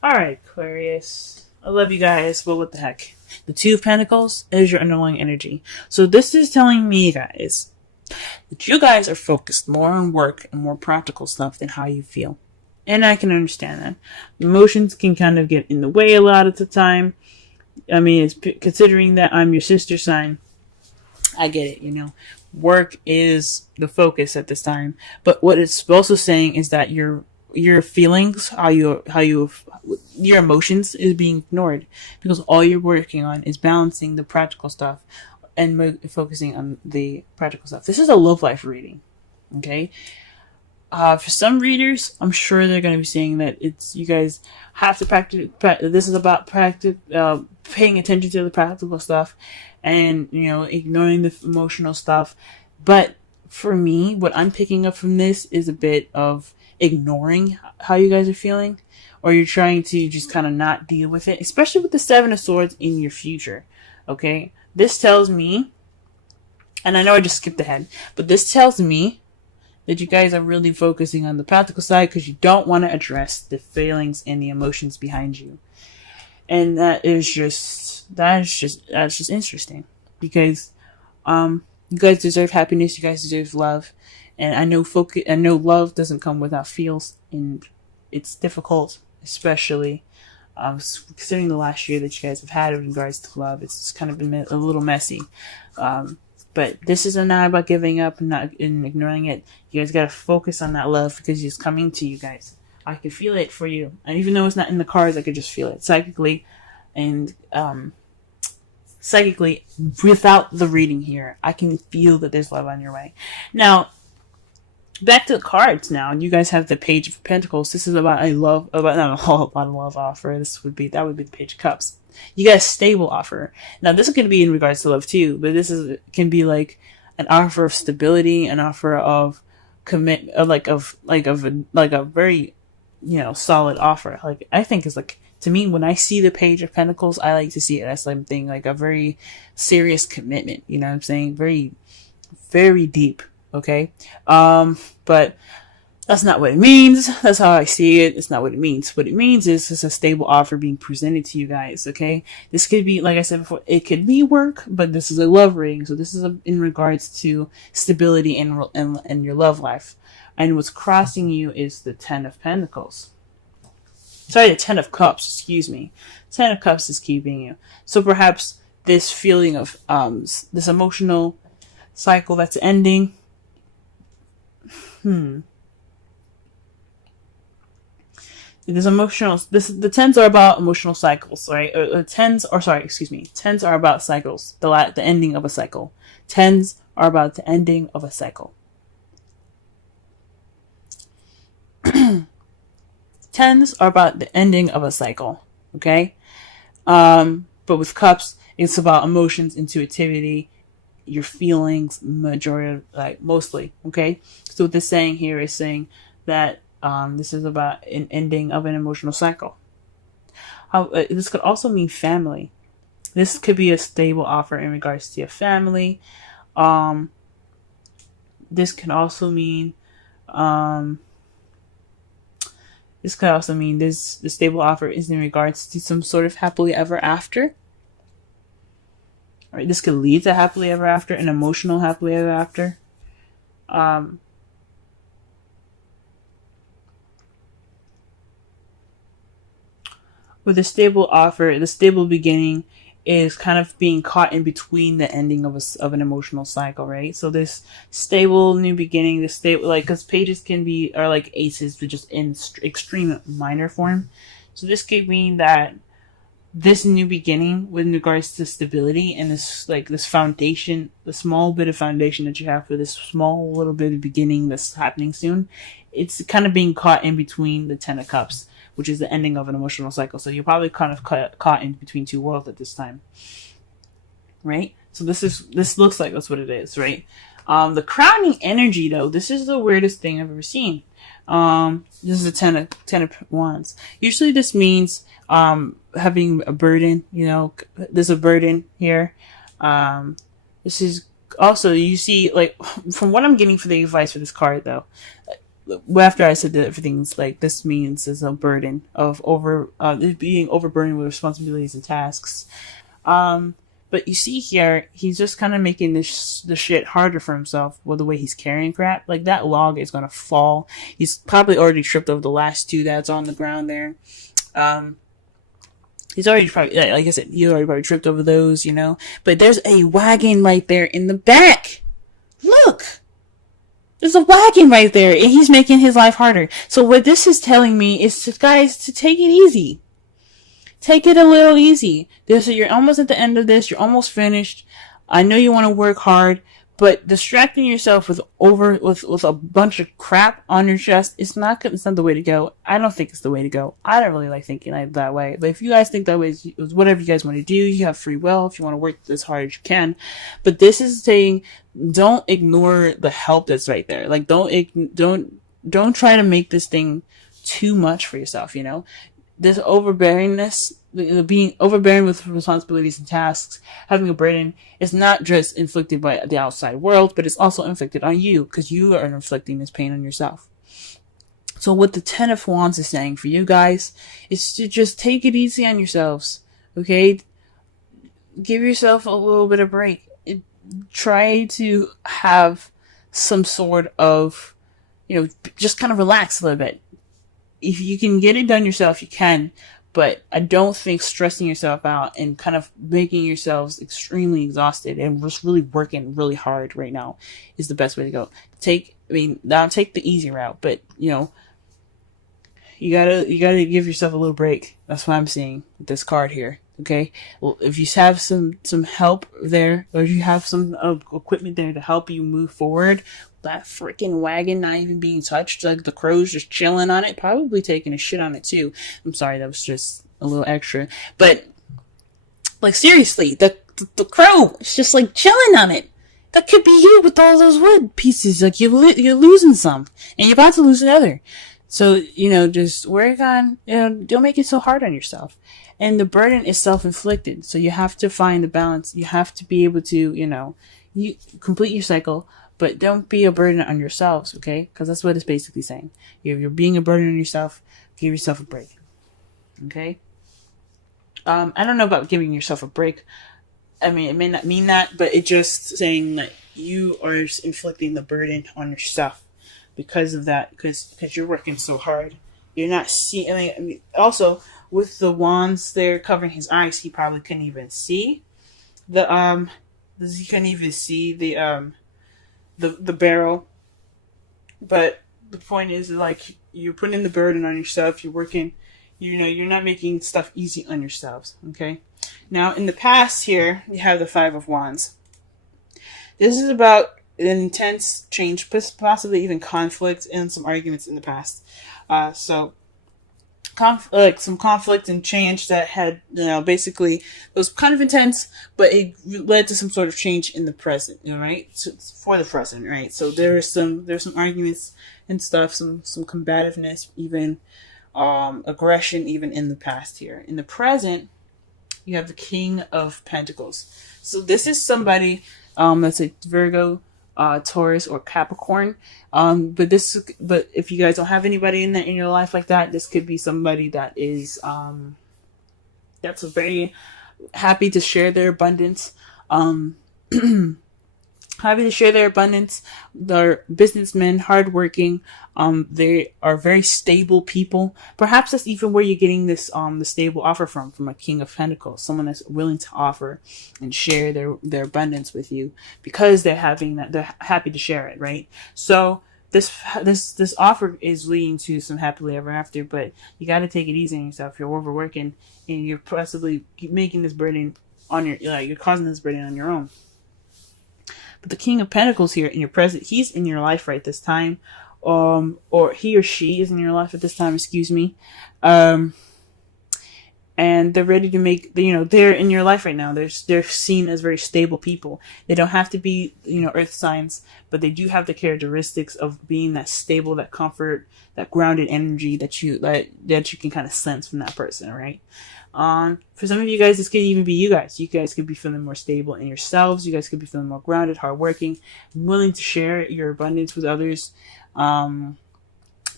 Alright, Aquarius. I love you guys, but what the heck? The Two of Pentacles is your annoying energy. So this is telling me, guys, that you guys are focused more on work and more practical stuff than how you feel. And I can understand that. Emotions can kind of get in the way a lot of the time. I mean, considering that I'm your sister sign, I get it, you know. Work is the focus at this time. But what it's also saying is that your feelings, your emotions is being ignored because all you're working on is balancing the practical stuff and focusing on the practical stuff. This is a love life reading, okay? For some readers, I'm sure they're going to be saying that you guys have to practice. This is about paying attention to the practical stuff, and ignoring the emotional stuff. But for me, what I'm picking up from this is a bit of ignoring how you guys are feeling, or you're trying to just kind of not deal with it, especially with the Seven of Swords in your future. Okay, this tells me, and I know I just skipped ahead, but this tells me that you guys are really focusing on the practical side because you don't want to address the feelings and the emotions behind you. And that's just interesting because you guys deserve happiness, you guys deserve love, and I know love doesn't come without feels, and it's difficult, especially considering the last year that you guys have had in regards to love. It's kind of been a little messy. But this is not about giving up and ignoring it. You guys gotta focus on that love because it's coming to you guys. I can feel it for you. And even though it's not in the cards, I could just feel it psychically. And psychically, without the reading here, I can feel that there's love on your way. Now, back to the cards now. You guys have the Page of Pentacles. This is about a love offer. That would be the Page of Cups. You got a stable offer. Now this is going to be in regards to love too, but can be like an offer of stability, an offer of commit, like a very, solid offer. Like I think is like, to me, when I see the Page of Pentacles, I like to see it as something like a very serious commitment. You know what I'm saying? Very, very deep. Okay. But that's not what it means. That's how I see it. It's not what it means. What it means is it's a stable offer being presented to you guys. Okay. This could be, like I said before, it could be work, but this is a love reading. So this is in regards to stability and your love life. And what's crossing you is the Ten of Pentacles. Sorry, the Ten of Cups, excuse me. Ten of Cups is keeping you. So perhaps this feeling of, this emotional cycle that's ending. The tens are about emotional cycles, right? Tens are about cycles. The ending of a cycle. Tens are about the ending of a cycle. Tens are about the ending of a cycle. Okay? But with cups, it's about emotions, intuitivity, your feelings, mostly. Okay? So what this saying here is saying that this is about an ending of an emotional cycle. This could also mean family. This could be a stable offer in regards to your family. This could also mean the stable offer is in regards to some sort of happily ever after. All right, this could lead to happily ever after, an emotional happily ever after. With a stable offer, the stable beginning is kind of being caught in between the ending of an emotional cycle, right? So this stable new beginning, this stable, because pages are like aces, but just in extreme minor form. So this could mean that this new beginning with regards to stability and this foundation, the small bit of foundation that you have for this small little bit of beginning that's happening soon, it's kind of being caught in between the Ten of Cups, which is the ending of an emotional cycle. So you're probably kind of caught in between two worlds at this time, right? So this looks like that's what it is, right? The crowning energy, though, this is the weirdest thing I've ever seen. This is a ten of Wands. Usually this means having a burden. There's a burden here. This is also, you see, like, from what I'm getting for the advice for this card, though, after I said that everything's like this means is a burden of being overburdened with responsibilities and tasks. But you see here, he's just kind of making the shit harder for himself with the way he's carrying crap. Like, that log is gonna fall. He's probably already tripped over the last two that's on the ground there. He's already probably, like I said, he already probably tripped over those, you know. But there's a wagon right there in the back. Look! There's a wagon right there, and he's making his life harder. So what this is telling me is, guys, to take it easy. Take it a little easy. You're almost at the end of this. You're almost finished. I know you want to work hard, but distracting yourself with a bunch of crap on your chest, it's not the way to go. I don't think it's the way to go. I don't really like thinking like that way. But if you guys think that way, it's whatever you guys want to do. You have free will if you want to work as hard as you can. But this is saying, don't ignore the help that's right there. Like, don't try to make this thing too much for yourself, you know? This overbearingness, being overbearing with responsibilities and tasks, having a burden, is not just inflicted by the outside world, but it's also inflicted on you, because you are inflicting this pain on yourself. So what the Ten of Wands is saying for you guys is to just take it easy on yourselves, okay? Give yourself a little bit of break. Try to have some sort of, just kind of relax a little bit. If you can get it done yourself, you can, but I don't think stressing yourself out and kind of making yourselves extremely exhausted and just really working really hard right now is the best way to go. Take the easy route, but you gotta give yourself a little break. That's what I'm seeing with this card here. Okay, well, if you have some help there, or you have some equipment there to help you move forward, that freaking wagon not even being touched, like the crow's just chilling on it, probably taking a shit on it too. I'm sorry, that was just a little extra, but like seriously, the crow is just like chilling on it. That could be you with all those wood pieces. Like you're losing some, and you're about to lose another. So just work on don't make it so hard on yourself. And the burden is self-inflicted. So you have to find the balance. You have to be able to, you complete your cycle, but don't be a burden on yourselves, okay? Because that's what it's basically saying. If you're being a burden on yourself, give yourself a break, okay? I don't know about giving yourself a break. I mean, it may not mean that, but it's just saying that you are inflicting the burden on yourself because of that, because you're working so hard. You're not seeing, I mean, also, with the wands there covering his eyes, he probably couldn't even see the barrel. But the point is, like, you're putting the burden on yourself. You're working, you're not making stuff easy on yourselves. Okay. Now, in the past here, you have the Five of Wands. This is about an intense change, possibly even conflict and some arguments in the past. Some conflict and change that had, basically it was kind of intense, but it led to some sort of change in the present, right? So, for the present, right? So there's some arguments and stuff, some combativeness, even aggression, even in the past here. In the present, you have the King of Pentacles. So this is somebody that's a Virgo, Taurus, or Capricorn. But if you guys don't have anybody in your life like that, this could be somebody that is that's very happy to share their abundance. Happy to share their abundance. They're businessmen, hardworking. They are very stable people. Perhaps that's even where you're getting this the stable offer from a King of Pentacles, someone that's willing to offer and share their abundance with you because they're happy to share it, right? So this offer is leading to some happily ever after, but you got to take it easy on yourself. You're overworking and you're possibly making this burden on you're causing this burden on your own. But the King of Pentacles here in your present, he's in your life right this time. Or he or she is in your life at this time, excuse me. And they're ready to make, they're in your life right now. They're seen as very stable people. They don't have to be, earth signs, but they do have the characteristics of being that stable, that comfort, that grounded energy that you can kind of sense from that person, right? For some of you guys, this could even be you guys. You guys could be feeling more stable in yourselves. You guys could be feeling more grounded, hardworking, willing to share your abundance with others.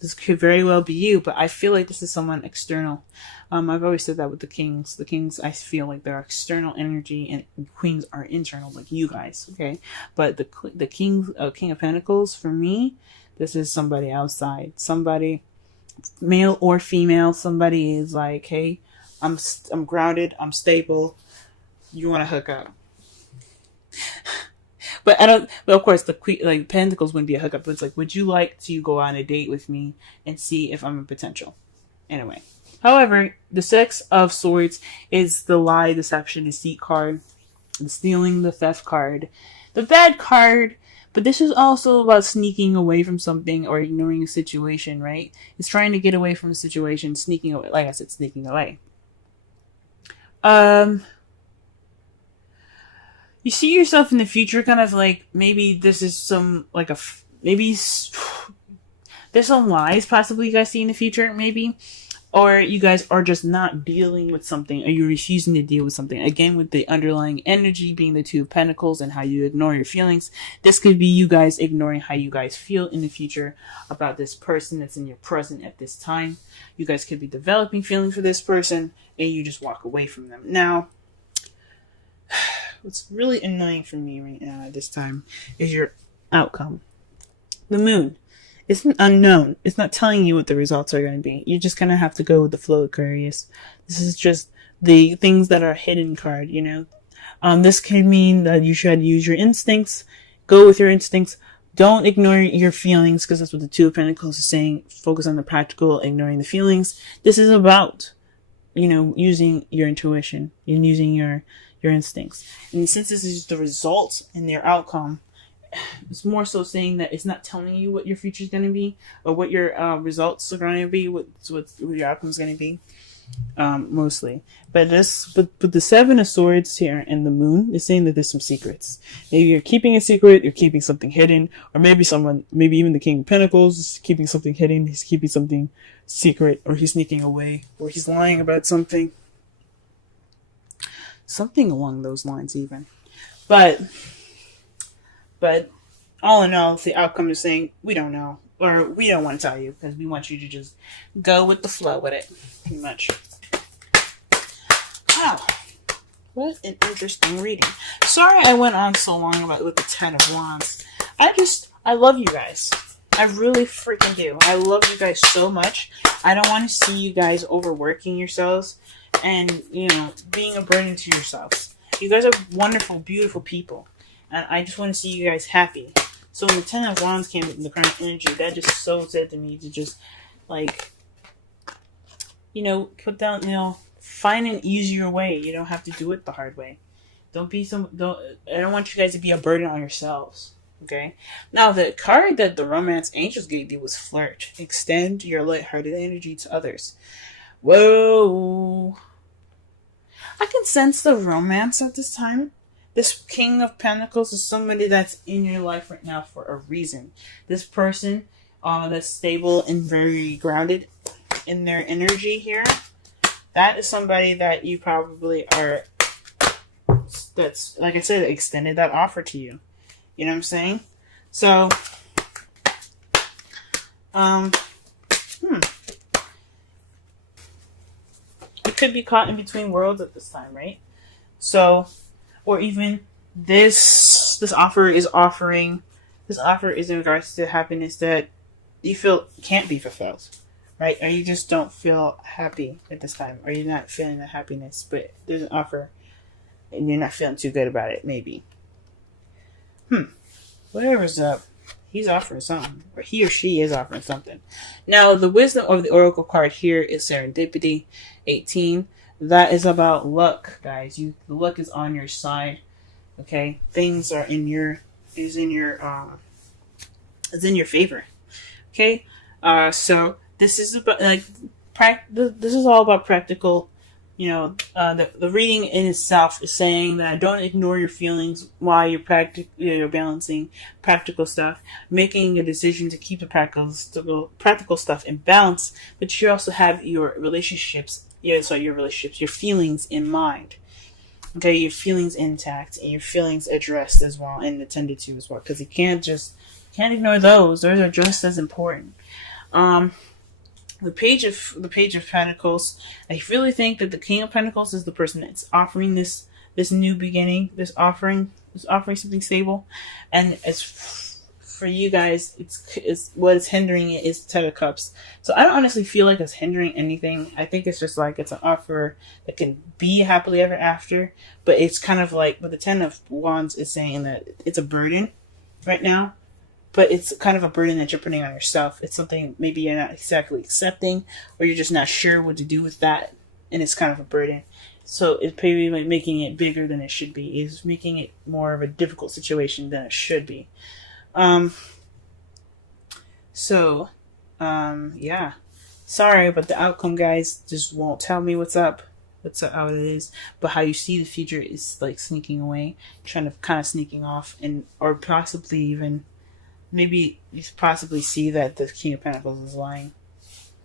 This could very well be you, but I feel like this is someone external. I've always said that with the kings. The kings, I feel like they're external energy, and queens are internal, like you guys. Okay, but the king of Pentacles, for me, this is somebody outside, somebody, male or female. Somebody is like, hey, I'm grounded, I'm stable. You want to hook up? But I don't. But of course, the queen, like Pentacles, wouldn't be a hookup. But it's like, would you like to go on a date with me and see if I'm a potential? Anyway, however, the Six of Swords is the lie, deception, deceit card, the stealing, the theft card, the bad card. But this is also about sneaking away from something or ignoring a situation, right? It's trying to get away from a situation, sneaking away. Like I said, sneaking away. You see yourself in the future, kind of like, maybe this is some, like maybe there's some lies possibly you guys see in the future, maybe. Or you guys are just not dealing with something, or you're refusing to deal with something. Again, with the underlying energy being the Two of Pentacles and how you ignore your feelings. This could be you guys ignoring how you guys feel in the future about this person that's in your present at this time. You guys could be developing feelings for this person, and you just walk away from them. Now, what's really annoying for me right now at this time is your outcome. The moon. It's an unknown. It's not telling you what the results are going to be. You're just going to have to go with the flow, Aquarius. This is just the things that are hidden card, you know. This could mean that you should use your instincts. Go with your instincts. Don't ignore your feelings, because that's what the Two of Pentacles is saying. Focus on the practical, ignoring the feelings. This is about, you know, using your intuition and using your instincts. And since this is the result and their outcome, it's more so saying that it's not telling you what your future is going to be, or what your results are going to be, what your outcome is going to be, mostly. But the Seven of Swords here and the Moon is saying that there's some secrets. Maybe you're keeping a secret, you're keeping something hidden, or maybe even the King of Pentacles is keeping something hidden, he's keeping something secret, or he's sneaking away, or he's lying about something. Something along those lines even. But all in all, the outcome is saying, we don't know. Or we don't want to tell you, because we want you to just go with the flow with it. Pretty much. Wow. What an interesting reading. Sorry I went on so long with the Ten of Wands. I love you guys. I really freaking do. I love you guys so much. I don't want to see you guys overworking yourselves and, you know, being a burden to yourselves. You guys are wonderful, beautiful people. And I just want to see you guys happy. So when the Ten of Wands came in the current energy, that just so said to me to just, like, you know, put down, you know, find an easier way. You don't have to do it the hard way. I don't want you guys to be a burden on yourselves. Okay? Now, the card that the Romance Angels gave you was Flirt. Extend your lighthearted energy to others. Whoa. I can sense the romance at this time. This King of Pentacles is somebody that's in your life right now for a reason. This person that's stable and very grounded in their energy here, that is somebody that you probably are, that's, like I said, extended that offer to you. You know what I'm saying? So, you could be caught in between worlds at this time, right? So, or even this offer is in regards to happiness that you feel can't be fulfilled, right? Or you just don't feel happy at this time, or you're not feeling the happiness, but there's an offer and you're not feeling too good about it, maybe. Whatever's up, he's offering something, or he or she is offering something. Now, the wisdom of the Oracle card here is Serendipity 18. That is about luck, guys. The luck is on your side. Okay, things are in your favor. Okay, so this is about this is all about practical. You know, the reading in itself is saying that don't ignore your feelings while you're balancing practical stuff, making a decision to keep the practical stuff in balance, but you also have your relationships. Your feelings in mind. Okay, your feelings intact and your feelings addressed as well and attended to as well. Because you can't ignore those. Those are just as important. Um, the Page of Pentacles. I really think that the King of Pentacles is the person that's offering this new beginning, this offering something stable, and as for you guys, it's what is hindering it is the Ten of Cups. So I don't honestly feel like it's hindering anything. I think it's just like it's an offer that can be happily ever after, but it's kind of like, but the Ten of Wands is saying that it's a burden right now. But it's kind of a burden that you're putting on yourself. It's something maybe you're not exactly accepting, or you're just not sure what to do with that, and it's kind of a burden. So it's maybe like making it bigger than it should be. It's making it more of a difficult situation than it should be. Yeah. Sorry, but the outcome, guys, just won't tell me what's up. How it is, but how you see the future is like sneaking away, trying to kind of sneaking off, and or possibly even. Maybe you possibly see that the King of Pentacles is lying.